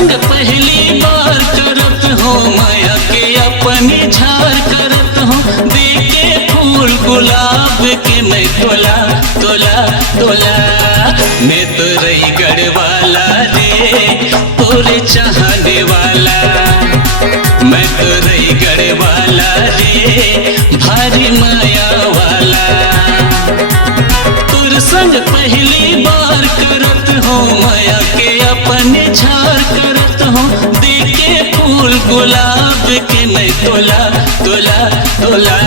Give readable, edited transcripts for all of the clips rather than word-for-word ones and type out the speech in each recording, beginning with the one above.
संग पहली बार करत हो माया के अपनी झार करत हो, देखे फूल गुलाब के मैं तोला तोला तोला। मैं तो रही गढ़वाला रे तोरे चाहने वाला, मैं तो रही गढ़वाला रे भारी माया वाला। तोर संग पहली बार करत हो माया के अपने झार करत हो, देखे फूल गुलाब के मैं तोला तोला तोला।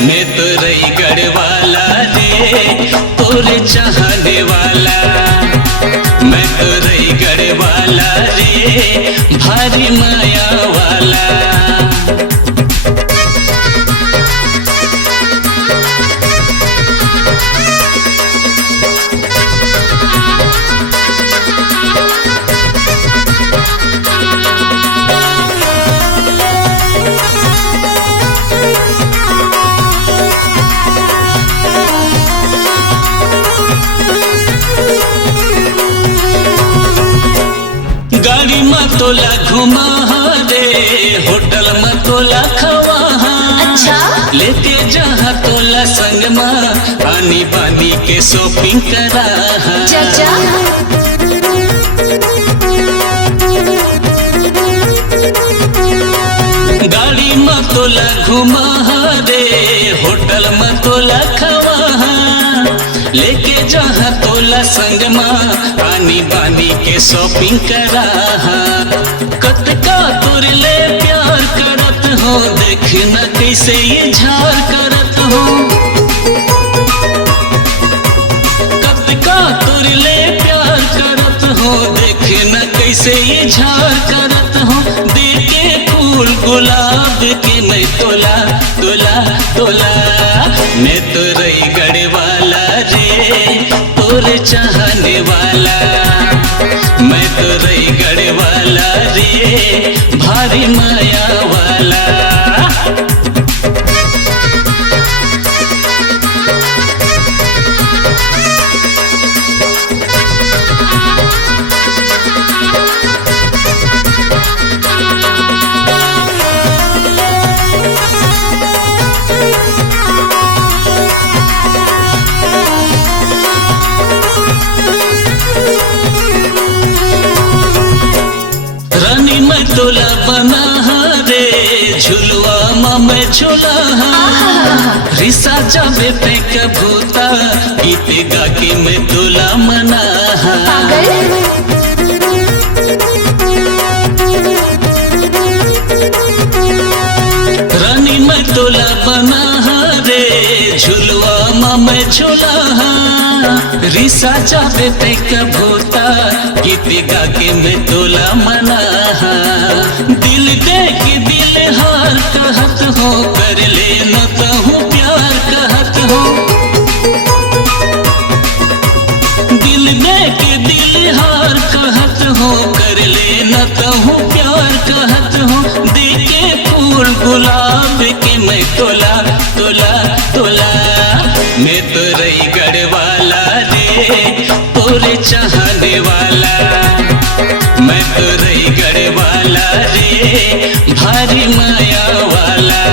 मैं तो रही गढ़वाला रे तोरे चाहने वाला, मैं तो रही गढ़वाला रे भारी माया वाला। गाड़ी में तोला घुमा रे, होटल में तोला खवा, अच्छा लेके जहाँ तोला संग में आनी बानी के शॉपिंग करा। चाचा गाड़ी में तोला घुमा रे, होटल में तोला खवा, लेके जहाँ तोला संग में आनी बानी के शॉपिंग करा। कतका तोरे ले प्यार करत हो, देखना कैसे ये झार करत हो। कतका तोरे ले प्यार करत हो, देखना कैसे ये झार करत हो, देखे फूल गुलाब के मैं तोला तोला तोला। मैं तो रही गढ़वाला रे तोरे चाहने वाला, मैं तो रही गढ़वाला रे भारी माया वाला। रानी मैं तोला बना रे, झुलवा में झूला, रिसा जावे पे कबूता, गीत गा के मैं तोला मना। रानी मैं तोला बना रे, झुलवा में झूला, रिसा जावे पे कबूता, गीत गा के मैं तोला मना। दिल दे के दिल हार कहत हो, कर लेना कहूँ प्यार कहत हो। दिल दे के दिल हार कहत हो, कर लेना कहूँ प्यार कहत हो, देखे फूल गुलाब के मैं तोला तोला तोला। मैं तो रही गढ़वाला रे तोरे चाहने वाला, मैं तो रही गढ़वाला रे भारी माया वाला।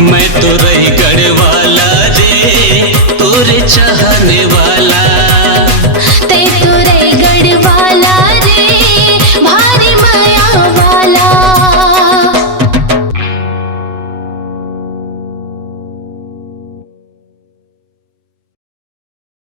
मैं तो रही गढ़वाला रे तोरे चाहने वाला।